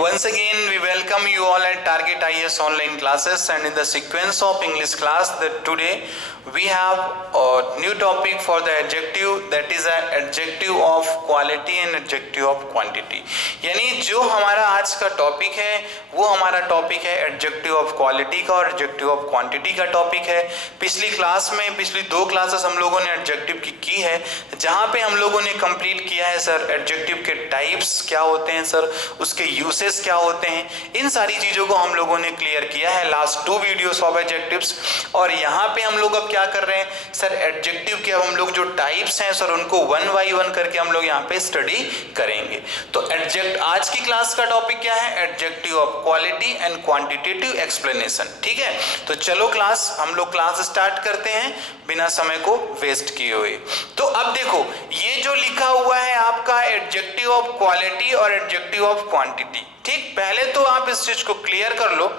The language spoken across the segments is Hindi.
once again we welcome you all at Target IAS online classes, and in the sequence of English class that today we have a new topic for the adjective, that is an adjective of quality and adjective of quantity। यानी जो हमारा आज का टॉपिक है वो हमारा टॉपिक है एडजेक्टिव ऑफ क्वालिटी का और एडजेक्टिव ऑफ क्वांटिटी का टॉपिक है। पिछली क्लास में पिछली दो क्लासेस हम लोगों ने एडजेक्टिव की है, जहां पे हम लोगों ने कंप्लीट किया है सर एडजेक्टिव के टाइप्स क्या होते हैं सर, उसके यूसेस क्या होते हैं, इन सारी चीजों को हम लोगों ने क्लियर किया है लास्ट 2 वीडियोस ऑफ एडजेक्टिव्स। और यहाँ पे हम लोग अब क्या कर रहे हैं सर, एडजेक्टिव के अब हम लोग जो टाइप्स हैं सर उनको 1 by 1 करके हम लोग यहाँ पे स्टडी करेंगे। तो आज की क्लास का टॉपिक क्या है, adjective of quality and quantitative explanation. ठीक है, तो चलो हम लोग क्लास स्टार्ट करते हैं बिना समय को वेस्ट किए हुए। तो अब देखो ये जो लिखा हुआ है आपका एडजेक्टिव ऑफ क्वालिटी और एडजेक्टिव ऑफ क्वांटिटी, ठीक, पहले तो आप इस चीज को क्लियर कर लो।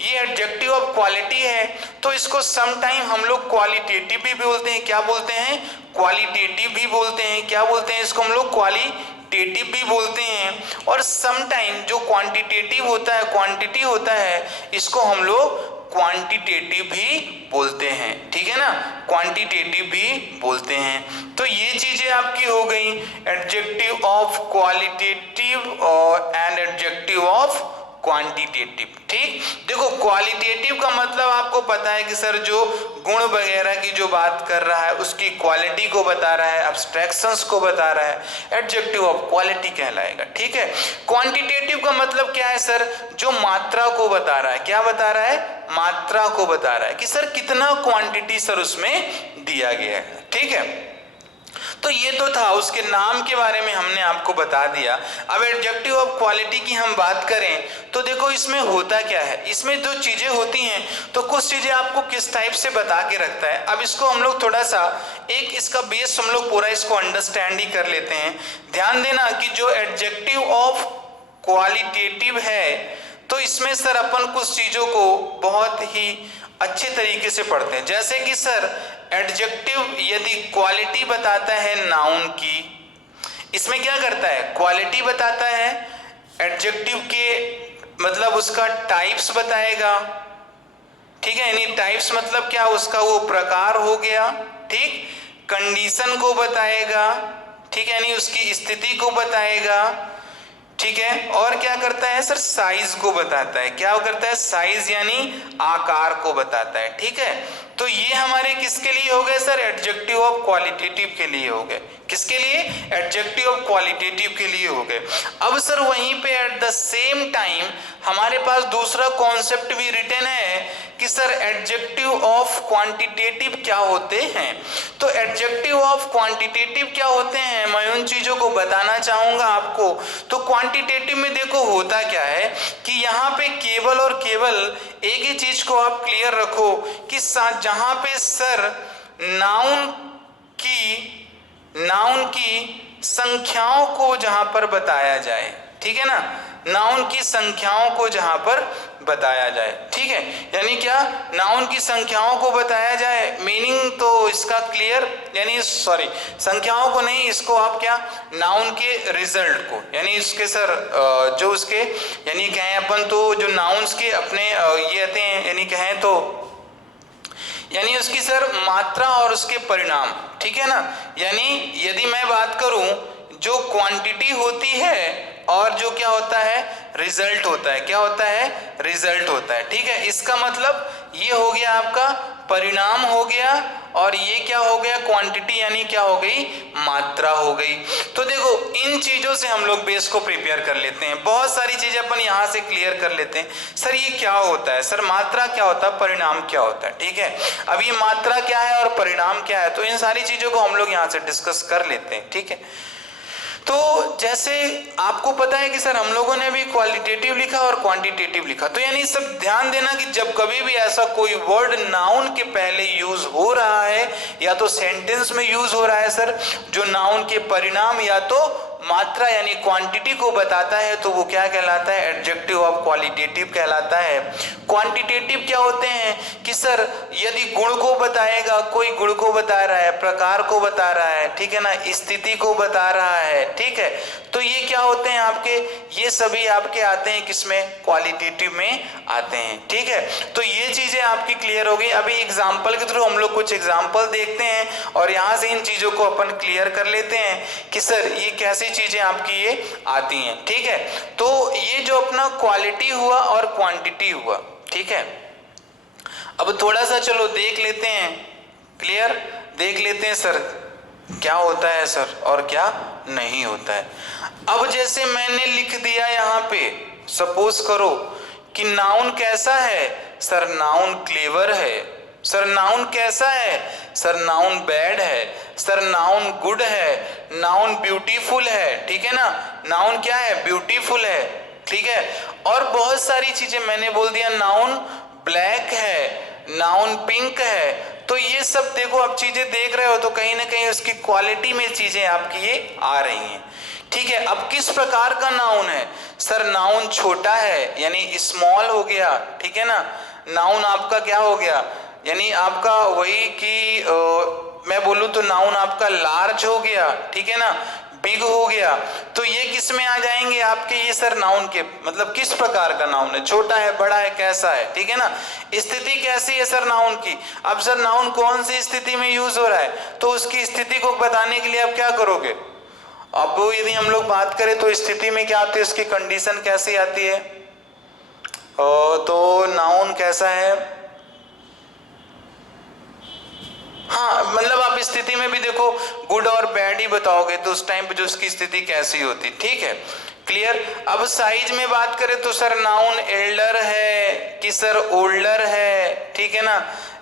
ये एडजेक्टिव ऑफ क्वालिटी है तो इसको सम टाइम हम लोग क्वालिटेटिव भी बोलते हैं। क्या बोलते हैं, क्वालिटेटिव भी बोलते हैं। क्या बोलते हैं इसको हम लोग, क्वालिटेटिव भी बोलते हैं। और सम टाइम जो क्वांटिटेटिव होता है, क्वांटिटी होता है, इसको हम लोग क्वांटिटेटिव भी बोलते हैं। ठीक है ना, क्वांटिटेटिव भी बोलते हैं। तो ये चीजें आपकी हो गई एडजेक्टिव ऑफ क्वालिटेटिव और एंड एडजेक्टिव ऑफ क्वांटिटेटिव। ठीक, देखो क्वालिटेटिव का मतलब आपको पता है कि सर जो गुण वगैरह की जो बात कर रहा है उसकी क्वालिटी को बता रहा है, एब्स्ट्रैक्शंस को बता रहा है, एडजेक्टिव ऑफ क्वालिटी कहलाएगा। ठीक है, क्वांटिटेटिव का मतलब क्या है सर, जो मात्रा को बता रहा है। क्या बता रहा है, मात्रा को बता रहा है कि सर कितना क्वांटिटी सर उसमें दिया गया है। ठीक है, तो ये तो था, उसके नाम के बारे में हमने आपको बता दिया। अब एडजेक्टिव ऑफ क्वालिटी की हम बात करें तो देखो इसमें होता क्या है, इसमें जो चीजें होती हैं तो कुछ चीजें आपको किस टाइप से बता के रखता है। अब इसको हम लोग थोड़ा सा एक इसका बेस हम लोग पूरा इसको अंडरस्टैंड ही कर लेते हैं। ध्यान देना कि जो एडजेक्टिव ऑफ क्वालिटेटिव है तो इसमें सर अपन कुछ चीजों को बहुत ही अच्छे तरीके से पढ़ते हैं। जैसे कि सर एडजेक्टिव यदि क्वालिटी बताता है नाउन की, इसमें क्या करता है, क्वालिटी बताता है, एडजेक्टिव के मतलब उसका टाइप्स बताएगा। ठीक है, यानी टाइप्स मतलब क्या, उसका वो प्रकार हो गया। ठीक, कंडीशन को बताएगा। ठीक है, यानी उसकी स्थिति को बताएगा। ठीक है, और क्या करता है सर, साइज को बताता है। क्या करता है, साइज यानी आकार को बताता है। ठीक है, तो ये हमारे किसके लिए हो गए सर, एडजेक्टिव ऑफ क्वालिटेटिव के लिए हो गए। किसके लिए, एडजेक्टिव ऑफ क्वालिटेटिव के लिए हो गए। अब सर वहीं पे एट द सेम टाइम हमारे पास दूसरा कॉन्सेप्ट भी रिटन है कि सर एडजेक्टिव ऑफ क्वांटिटेटिव क्या होते हैं। तो एडजेक्टिव ऑफ क्वांटिटेटिव क्या होते हैं मैं उन चीजों को बताना चाहूंगा आपको। तो क्वांटिटेटिव में देखो होता क्या है कि यहाँ पे केवल और केवल एक ही चीज को आप क्लियर रखो कि जहां पे सर नाउन की संख्याओं को जहां पर बताया जाए। ठीक है ना, नाउन की संख्याओं को जहां पर बताया जाए। ठीक है, यानी क्या, नाउन की संख्याओं को बताया जाए, मीनिंग तो इसका क्लियर, यानी सॉरी संख्याओं को नहीं, इसको आप क्या, नाउन के रिजल्ट को, यानी इसके सर जो उसके यानी कहें अपन तो जो नाउन्स के अपने ये आते हैं, यानी कहें तो यानी उसकी सर मात्रा और उसके परिणाम। ठीक है ना, यानी यदि मैं बात करूं जो क्वांटिटी होती है और जो क्या होता है, रिजल्ट होता है। क्या होता है, रिजल्ट होता है। ठीक है, इसका मतलब ये हो गया आपका परिणाम हो गया, और ये क्या हो गया, क्वांटिटी यानी क्या हो गई, मात्रा हो गई। तो देखो इन चीजों से हम लोग बेस को प्रिपेयर कर लेते हैं, बहुत सारी चीजें अपन यहाँ से क्लियर कर लेते हैं। सर ये क्या होता है, सर मात्रा क्या होता है, परिणाम क्या होता है। ठीक है, अब ये मात्रा क्या है और परिणाम क्या है, तो इन सारी चीजों को हम लोग यहाँ से डिस्कस कर लेते हैं। ठीक है, तो जैसे आपको पता है कि सर हम लोगों ने भी क्वालिटेटिव लिखा और क्वांटिटेटिव लिखा, तो यानी सब ध्यान देना कि जब कभी भी ऐसा कोई वर्ड नाउन के पहले यूज हो रहा है या तो सेंटेंस में यूज हो रहा है सर, जो नाउन के परिणाम या तो मात्रा यानी क्वांटिटी को बताता है तो वो क्या कहलाता है, एडजेक्टिव ऑफ क्वालिटेटिव कहलाता है। क्वांटिटेटिव क्या होते हैं कि सर यदि गुण को बताएगा, कोई गुण को बता रहा है, प्रकार को बता रहा है, ठीक है ना, स्थिति को बता रहा है, ठीक है, तो ये क्या होते हैं आपके, ये सभी आपके आते हैं किसमें, क्वालिटेटिव में आते हैं, ठीक है। तो ये चीजें आपकी क्लियर हो गई। अभी एग्जाम्पल के थ्रू हम लोग कुछ एग्जाम्पल देखते हैं और यहाँ से इन चीजों को अपन क्लियर कर लेते हैं कि सर ये कैसी चीजें आपकी ये आती हैं, ठीक है। तो ये जो अपना क्वालिटी हुआ और क्वांटिटी हुआ, ठीक है। अब थोड़ा सा चलो देख लेते हैं, क्लियर देख लेते हैं सर क्या होता है सर और क्या नहीं होता है। अब जैसे मैंने लिख दिया यहाँ पे, सपोज करो कि नाउन कैसा है सर, नाउन क्लेवर है, सर नाउन कैसा है सर, नाउन बैड है, सर नाउन गुड है, नाउन ब्यूटीफुल है, ठीक है ना, नाउन क्या है, ब्यूटीफुल है, ठीक है। और बहुत सारी चीजें मैंने बोल दिया, नाउन ब्लैक है, नाउन पिंक है। तो ये सब देखो आप चीजें देख रहे हो तो कहीं ना कहीं उसकी क्वालिटी में चीजें आपकी ये आ रही हैं, ठीक है। अब किस प्रकार का नाउन है सर, नाउन छोटा है यानी स्मॉल हो गया, ठीक है ना, नाउन आपका क्या हो गया, यानी आपका वही कि मैं बोलूं तो नाउन आपका लार्ज हो गया, ठीक है ना, बिग हो गया। तो ये किस में आ जाएंगे आपके, ये सर नाउन के मतलब किस प्रकार का नाउन है, छोटा है, बड़ा है, कैसा है, ठीक है ना। स्थिति कैसी है सर नाउन की, अब सर नाउन कौन सी स्थिति में यूज हो रहा है, तो उसकी स्थिति को बताने के लिए आप क्या करोगे। अब यदि हम लोग बात करें तो स्थिति में क्या आती है, उसकी कंडीशन कैसी आती है, तो नाउन कैसा है, हाँ मतलब आप स्थिति में भी देखो गुड और बैड ही बताओगे तो उस टाइम पे जो उसकी स्थिति कैसी होती, ठीक है, क्लियर। अब साइज में बात करें तो सर नाउन एल्डर है कि सर ओल्डर है, ठीक है ना,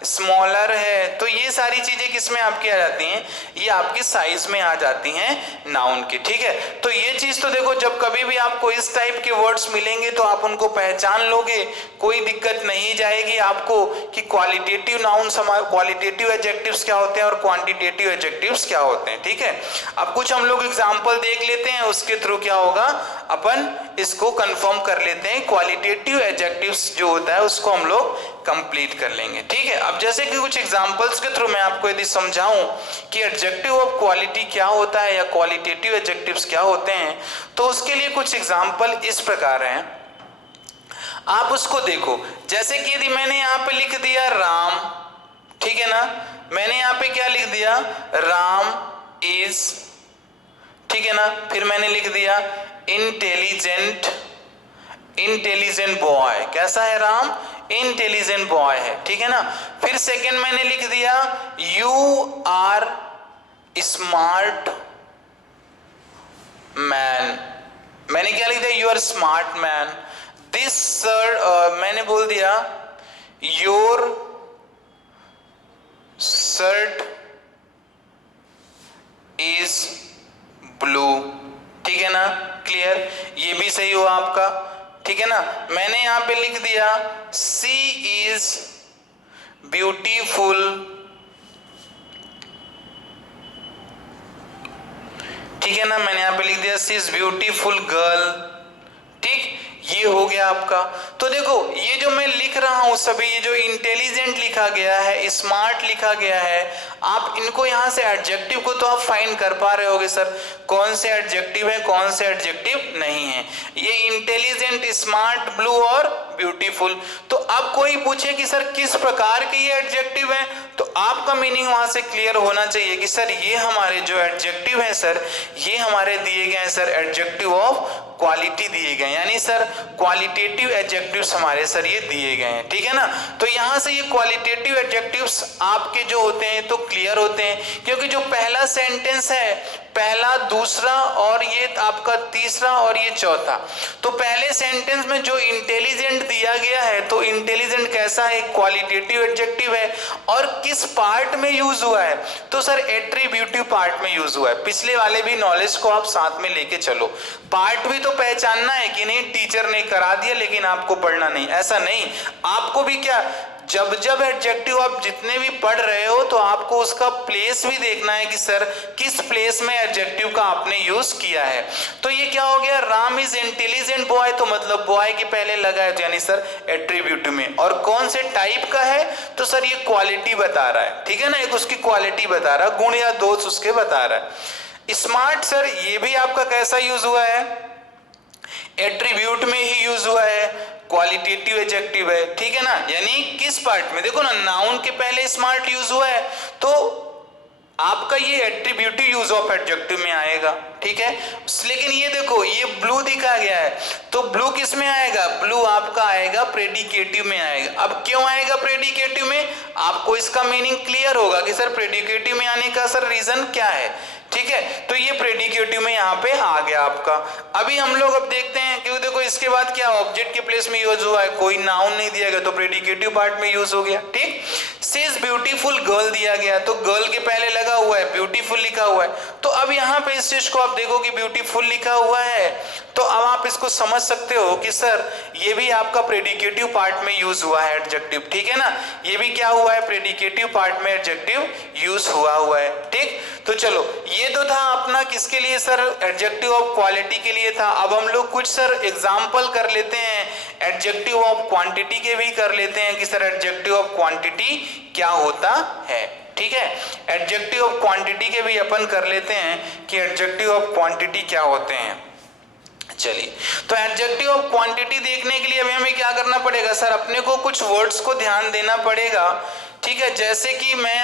स्मॉलर है। तो ये सारी चीजें किसमें आपकी आ जाती हैं, ये आपकी साइज में आ जाती हैं नाउन की, ठीक है। तो ये चीज तो देखो जब कभी भी आपको इस टाइप के वर्ड्स मिलेंगे तो आप उनको पहचान लोगे, कोई दिक्कत नहीं जाएगी आपको कि क्वालिटेटिव नाउन, क्वालिटेटिव एडजेक्टिव्स क्या होते हैं और क्वांटिटेटिव एडजेक्टिव्स क्या होते हैं, ठीक है। अब कुछ हम लोग एग्जांपल देख लेते हैं, उसके थ्रू क्या होगा अपन इसको कंफर्म कर लेते हैं, क्वालिटेटिव एडजेक्टिव्स जो होता है उसको हम लोग कंप्लीट कर लेंगे, ठीक है। अब जैसे कि कुछ एग्जांपल्स के थ्रू मैं आपको यदि समझाऊं कि एडजेक्टिव ऑफ क्वालिटी क्या होता है या क्वालिटेटिव एडजेक्टिव्स क्या होते हैं, तो उसके लिए कुछ एग्जांपल इस प्रकार हैं, आप उसको देखो। जैसे कि यदि मैंने यहाँ पे लिख दिया राम, ठीक है ना, मैंने यहाँ पे क्या लिख दिया, राम इज, ठीक है ना, फिर मैंने लिख दिया इंटेलिजेंट, इंटेलिजेंट बॉय, कैसा है राम, इंटेलिजेंट बॉय है, ठीक है ना। फिर सेकंड मैंने लिख दिया यू आर स्मार्ट मैन, मैंने क्या लिख दिया, you are smart man. This sir मैंने बोल दिया योर शर्ट इज ब्लू, ठीक है ना, क्लियर, ये भी सही हुआ आपका, ठीक है ना। मैंने यहां पे लिख दिया सी इज ब्यूटीफुल, ठीक है ना, मैंने यहां पे लिख दिया सी इज ब्यूटीफुल गर्ल, ठीक, ये हो गया आपका। तो देखो ये जो मैं लिख रहा हूं सभी, ये जो इंटेलिजेंट लिखा गया है, स्मार्ट लिखा गया है, आप इनको यहां से एडजेक्टिव को तो आप फाइंड कर पा रहे होगे सर, कौन से एडजेक्टिव है कौन से एडजेक्टिव नहीं है। ये इंटेलिजेंट, स्मार्ट, ब्लू और ब्यूटीफुल। तो अब कोई पूछे कि सर किस प्रकार के ये एडजेक्टिव है, तो आपका मीनिंग वहां से क्लियर होना चाहिए कि सर ये हमारे जो एडजेक्टिव है सर, ये हमारे दिए गए हैं सर एडजेक्टिव ऑफ क्वालिटी दिए गए, यानी सर क्वालिटेटिव एडजेक्टिव्स हमारे सर ये दिए गए हैं, ठीक है ना। तो यहां से ये क्वालिटेटिव एडजेक्टिव्स आपके जो होते हैं तो क्लियर होते हैं, क्योंकि जो पहला सेंटेंस है, पहला, दूसरा और ये आपका तीसरा और ये चौथा, तो पहले सेंटेंस में जो इंटेलिजेंट दिया गया है, तो इंटेलिजेंट कैसा है, क्वालिटेटिव एडजेक्टिव है, और किस पार्ट में यूज हुआ है, तो सर एट्रीब्यूटिव पार्ट में यूज हुआ है। पिछले वाले भी नॉलेज को आप साथ में लेके चलो, पार्ट भी तो पहचानना है कि नहीं टीचर ने करा दिया लेकिन आपको पढ़ना नहीं, ऐसा नहीं, आपको भी क्या जब जब एडजेक्टिव आप जितने भी पढ़ रहे हो तो आपको उसका प्लेस भी देखना है कि सर किस प्लेस में एडजेक्टिव का आपने यूज किया है। तो ये क्या हो गया, राम इज इंटेलिजेंट बॉय, तो मतलब बॉय के पहले लगा है, तो यानी सर एट्रीब्यूट में। और कौन से टाइप का है, तो सर ये क्वालिटी बता रहा है, ठीक है ना, एक उसकी क्वालिटी बता रहा है, गुण या दोष उसके बता रहा है। स्मार्ट सर ये भी आपका कैसा यूज हुआ है, एट्रीब्यूट में ही यूज हुआ है, क्वालिटेटिव एडजेक्टिव है, ठीक है ना। यानी किस पार्ट में, देखो ना, नाउन के पहले स्मार्ट यूज हुआ है तो आपका ये एट्रीब्यूटिव यूज ऑफ एडजेक्टिव में आएगा, ठीक है। लेकिन ये देखो ये ब्लू दिखा गया है, तो ब्लू किस में आएगा, ब्लू आपका आएगा प्रेडिकेटिव में आएगा। अब क्यों आएगा प्रेडिकेटिव में, आपको इसका मीनिंग क्लियर होगा कि सर प्रेडिकेटिव में आने का सर रीजन क्या है, ठीक है। तो ये प्रेडिकेटिव में यहाँ पे आ गया आपका। अभी हम लोग अब देखते हैं कि देखो इसके बाद क्या ऑब्जेक्ट के प्लेस में यूज हुआ है, कोई नाउन नहीं दिया गया तो प्रेडिकेटिव पार्ट में यूज हो गया, ठीक। सेज ब्यूटीफुल गर्ल दिया गया तो गर्ल के पहले लगा हुआ है, ब्यूटीफुल लिखा हुआ है, तो अब यहाँ पे इस चीज को आप देखो कि ब्यूटीफुल लिखा हुआ है, तो अब आप इसको समझ सकते हो कि सर ये भी आपका प्रेडिकेटिव पार्ट में यूज हुआ है एडजेक्टिव, ठीक है ना। ये भी क्या हुआ है, प्रेडिकेटिव पार्ट में एडजेक्टिव यूज हुआ है, ठीक। तो चलो ये तो था अपना किसके लिए सर, एडजेक्टिव ऑफ क्वालिटी के लिए था। अब हम लोग कुछ सर एग्जाम्पल कर लेते हैं, एडजेक्टिव ऑफ क्वांटिटी के भी कर लेते हैं कि सर एडजेक्टिव ऑफ क्वांटिटी क्या होता है, ठीक है। एडजेक्टिव ऑफ क्वांटिटी के भी अपन कर लेते हैं कि एडजेक्टिव ऑफ क्वांटिटी क्या होते हैं। चलिए, तो एडजेक्टिव ऑफ क्वांटिटी देखने के लिए हमें क्या करना पड़ेगा सर, अपने को कुछ वर्ड्स को ध्यान देना पड़ेगा, ठीक है। जैसे कि मैं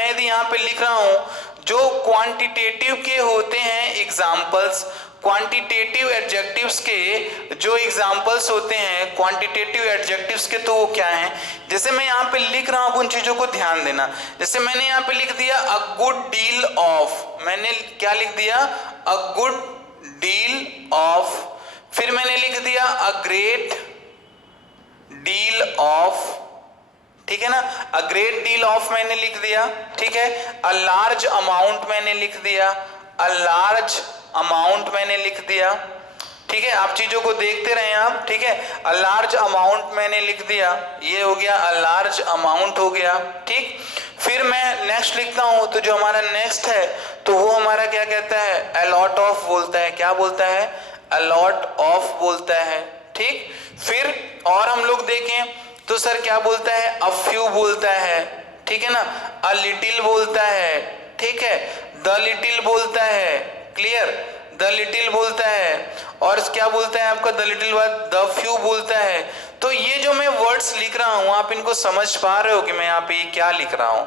यदि यहाँ पे लिख रहा हूं जो क्वांटिटेटिव के होते हैं एग्जाम्पल्स, क्वांटिटेटिव एडजेक्टिव्स के जो एग्जाम्पल्स होते हैं क्वांटिटेटिव एडजेक्टिव्स के, तो वो क्या हैं। जैसे मैं यहाँ पे लिख रहा हूं, उन चीजों को ध्यान देना। जैसे मैंने यहाँ पे लिख दिया अ गुड डील ऑफ, मैंने क्या लिख दिया, अ गुड डील ऑफ, फिर मैंने लिख दिया अ ग्रेट डील ऑफ, ठीक है ना, अ ग्रेट डील ऑफ मैंने लिख दिया, ठीक है। अ लार्ज अमाउंट मैंने लिख दिया, अ लार्ज अमाउंट मैंने लिख दिया, ठीक है। आप चीजों को देखते रहे आप, ठीक है। अ लार्ज अमाउंट मैंने लिख दिया, ये हो गया अ लार्ज अमाउंट हो गया, ठीक। फिर मैं नेक्स्ट लिखता हूं, तो जो हमारा नेक्स्ट है तो वो हमारा क्या कहता है, अ लॉट ऑफ बोलता है, क्या बोलता है, अ लॉट ऑफ बोलता है, ठीक। फिर और हम लोग देखें तो सर क्या बोलता है, अ फ्यू बोलता है, ठीक है ना, अ लिटिल बोलता है, ठीक है, द लिटिल बोलता है, क्लियर, द लिटिल बोलता है, और क्या बोलता है आपका द लिटिल बाद द फ्यू बोलता है। तो ये जो मैं वर्ड्स लिख रहा हूं आप इनको समझ पा रहे हो कि मैं यहाँ पे क्या लिख रहा हूं।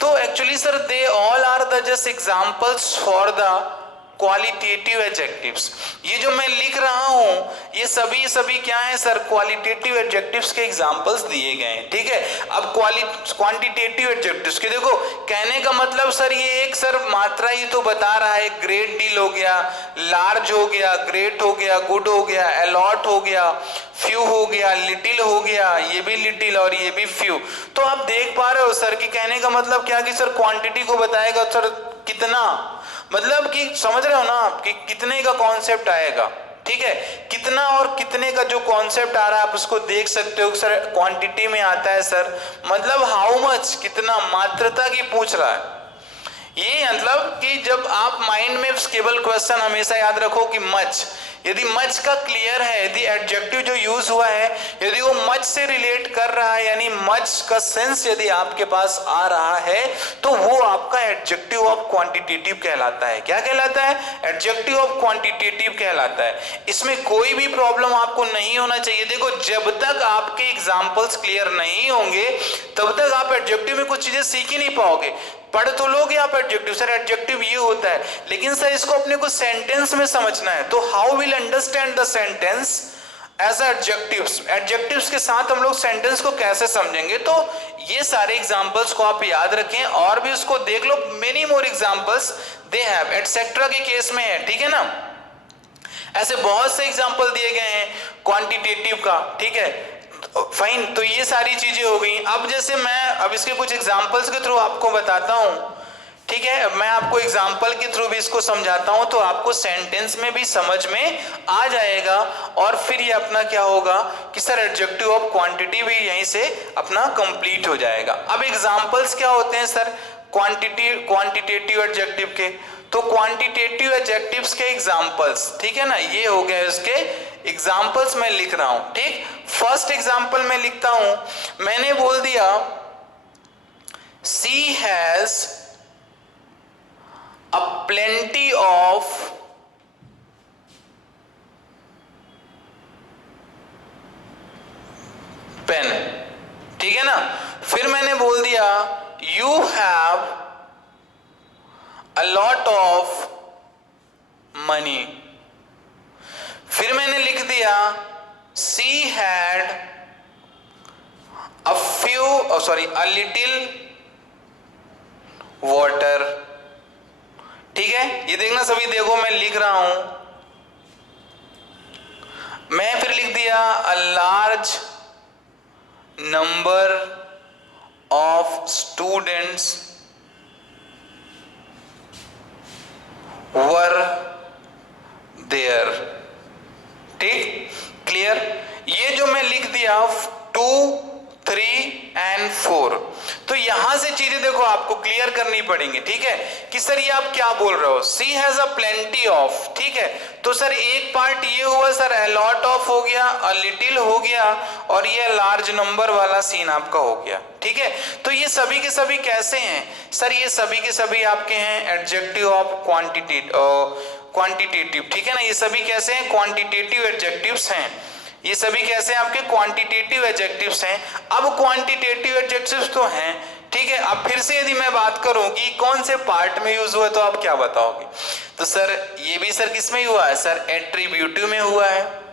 तो actually sir they all are the just examples for the qualitative adjectives. ये जो मैं लिख रहा हूं ये सभी क्या है सर, क्वालिटेटिव एडजेक्टिव्स के एग्जांपल्स दिए गए हैं, ठीक है। अब क्वांटिटेटिव एडजेक्टिव्स के देखो कहने का मतलब सर ये एक सर मात्रा ही तो बता रहा है, ग्रेट डील हो गया, लार्ज हो गया, ग्रेट हो गया, गुड हो गया, अलॉट हो गया, फ्यू हो गया, लिटिल हो गया, ये भी लिटिल और ये भी फ्यू। तो आप देख पा रहे हो सर कि कहने का मतलब क्या कि सर क्वांटिटी को बताएगा सर कितना, मतलब कि समझ रहे हो ना आप कि कितने का कॉन्सेप्ट आएगा, ठीक है। कितना और कितने का जो कॉन्सेप्ट आ रहा है आप उसको देख सकते हो सर क्वांटिटी में आता है सर, मतलब हाउ मच, कितना, मात्रता की पूछ रहा है। ये मतलब कि जब आप माइंड में केवल क्वेश्चन हमेशा याद रखो कि मच, यदि मच का क्लियर है, यदि एडजेक्टिव जो यूज हुआ है यदि वो मच से रिलेट कर रहा है, यानी मच का सेंस यदि आपके पास आ रहा है तो वो आपका एडजेक्टिव ऑफ क्वांटिटेटिव कहलाता है। क्या कहलाता है, एडजेक्टिव ऑफ क्वांटिटेटिव कहलाता है। इसमें कोई भी प्रॉब्लम आपको नहीं होना चाहिए। देखो जब तक आपके एग्जांपल्स क्लियर नहीं होंगे तब तक आप एडजेक्टिव में कुछ चीजें सीख ही नहीं पाओगे। पढ़ तो लोगे आप एडजेक्टिव, सर एडजेक्टिव ये होता है, लेकिन सर इसको अपने को सेंटेंस में समझना है, तो how will understand the sentence as adjectives, adjectives के साथ हम लोग सेंटेंस को कैसे समझेंगे। तो ये सारे एग्जांपल्स को आप याद रखें और भी उसको देख लो, many more examples they have, etcetera के केस में है, ठीक है ना। ऐसे बहुत से एग्जांपल दिए गए हैं क्वांटिटेटिव का, ठीक है, फाइन। तो ये सारी चीजें हो गई। अब जैसे मैं अब इसके कुछ एग्जांपल्स के थ्रू आपको बताता हूं ठीक है, मैं आपको एग्जाम्पल के थ्रू भी इसको समझाता हूं तो आपको सेंटेंस में भी समझ में आ जाएगा, और फिर ये अपना क्या होगा कि सर एडजेक्टिव ऑफ क्वांटिटी भी यहीं से अपना कंप्लीट हो जाएगा। अब एग्जाम्पल्स क्या होते हैं सर क्वांटिटेटिव एडजेक्टिव के, तो क्वांटिटेटिव एडजेक्टिव्स के एग्जाम्पल्स, ठीक है ना, ये हो गए उसके एग्जाम्पल्स मैं लिख रहा हूं। ठीक, फर्स्ट एग्जाम्पल मैं लिखता हूं, मैंने बोल दिया सी has a plenty of pen, ठीक है ना। फिर मैंने बोल दिया you have a lot of money। फिर मैंने लिख दिया she had a little water। ठीक है, ये देखना सभी, देखो मैं लिख रहा हूं, मैं फिर लिख दिया a large number of students were there. ठीक, क्लियर। ये जो मैं लिख दिया 2, 3 and 4, तो यहां से चीजें देखो आपको क्लियर करनी पड़ेंगी। ठीक है, कि सर ये आप क्या बोल रहे हो, सी हैज अ प्लेंटी ऑफ, ठीक है, तो सर एक पार्ट ये हुआ सर अ लॉट ऑफ हो गया, अ लिटिल हो गया, और ये लार्ज नंबर वाला सीन आपका हो गया। ठीक है, तो ये सभी के सभी कैसे हैं सर, ये सभी के सभी आपके हैं एडजेक्टिव ऑफ क्वांटिटेटिव। ठीक है ना, ये सभी कैसे हैं, क्वांटिटेटिव एडजेक्टिव्स हैं। ये सभी कैसे आपके क्वांटिटेटिव एडजेक्टिव्स हैं। अब क्वांटिटेटिव एडजेक्टिव्स तो हैं, ठीक है। अब फिर से यदि मैं बात करूं कि कौन से पार्ट में यूज हुआ है, तो आप क्या बताओगे, तो सर ये भी सर किस में हुआ है, सर एट्रीब्यूटिव में हुआ है।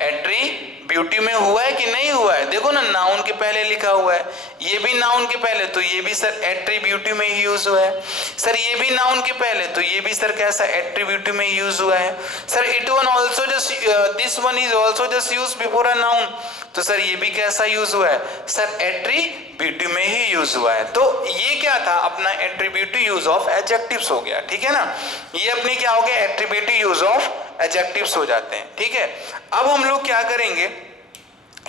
एट्रीब्यूटिव में हुआ है कि नहीं हुआ है, देखो ना नाउन के पहले लिखा हुआ है, ये भी नाउन के पहले, तो ये भी सर एट्रीब्यूटिव में ही यूज हुआ है। सर ये भी नाउन के पहले, तो ये भी सर कैसा एट्रीब्यूटिव में यूज हुआ है। Sir it one also just this one is also just use before a noun, तो सर ये भी कैसा यूज हुआ है, सर एट्रीब्यूटिव में ही यूज हुआ है। तो ये क्या था अपना एट्रीब्यूटिव यूज ऑफ एडजेक्टिव्स हो गया। ठीक है ना, ये अपनी क्या हो गया एट्रीब्यूटिव यूज ऑफ एडजेक्टिव्स हो जाते हैं। ठीक है, अब हम लोग क्या करेंगे,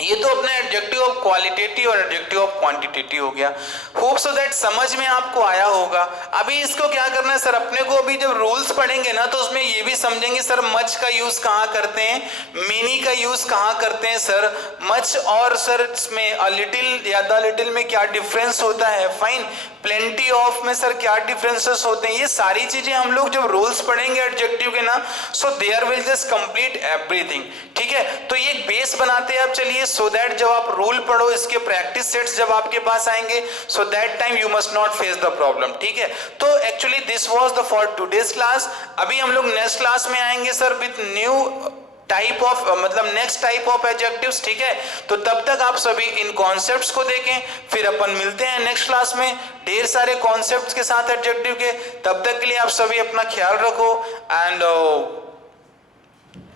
ये तो अपना एडजेक्टिव ऑफ क्वालिटेटिव और एडजेक्टिव ऑफ क्वांटिटेटिव हो गया। होप सो दैट समझ में आपको आया होगा। अभी इसको क्या करना है सर, अपने को अभी जब रूल्स पढ़ेंगे ना, तो उसमें ये भी समझेंगे सर मच का यूज कहाँ करते हैं, मेनी का यूज कहाँ करते हैं सर, मच और सर इसमें अ लिटिल या द लिटिल में क्या डिफरेंस होता है, फाइन, प्लेंटी ऑफ में सर क्या डिफरेंसेस होते हैं। ये सारी चीजें हम लोग जब रूल्स पढ़ेंगे एडजेक्टिव के ना, so there will just complete everything. ठीक है, तो ये बेस बनाते हैं आप, चलिए, सो दैट जब आप रूल पढ़ो, इसके प्रैक्टिस सेट्स जब आपके पास आएंगे, so that time you must not face the problem. ठीक है, तो actually this was the for today's class. अभी हम लोग नेक्स्ट क्लास में आएंगे sir with new type of, मतलब नेक्स्ट टाइप ऑफ एडजेक्टिव्स। ठीक है, तो तब तक आप सभी इन कॉन्सेप्ट्स को देखें, फिर अपन मिलते हैं नेक्स्ट क्लास में ढेर सारे कॉन्सेप्ट्स के साथ एडजेक्टिव के। तब तक के लिए आप सभी अपना ख्याल रखो, and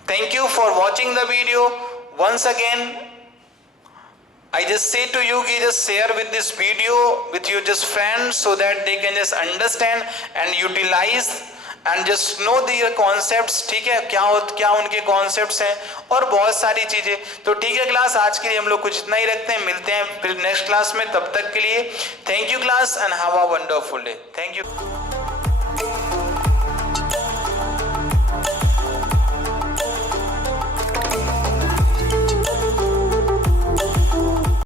thank you for watching the video. Once again, I just say to you, just share with this video with your just friends, so that they can just understand and utilize and just know their concepts। ठीक है, क्या उनके concepts हैं और बहुत सारी चीजें। तो ठीक है क्लास, आज के लिए हम लोग कुछ इतना ही रखते हैं, मिलते हैं फिर नेक्स्ट क्लास में। तब तक के लिए thank you class, and have a wonderful day. Thank you.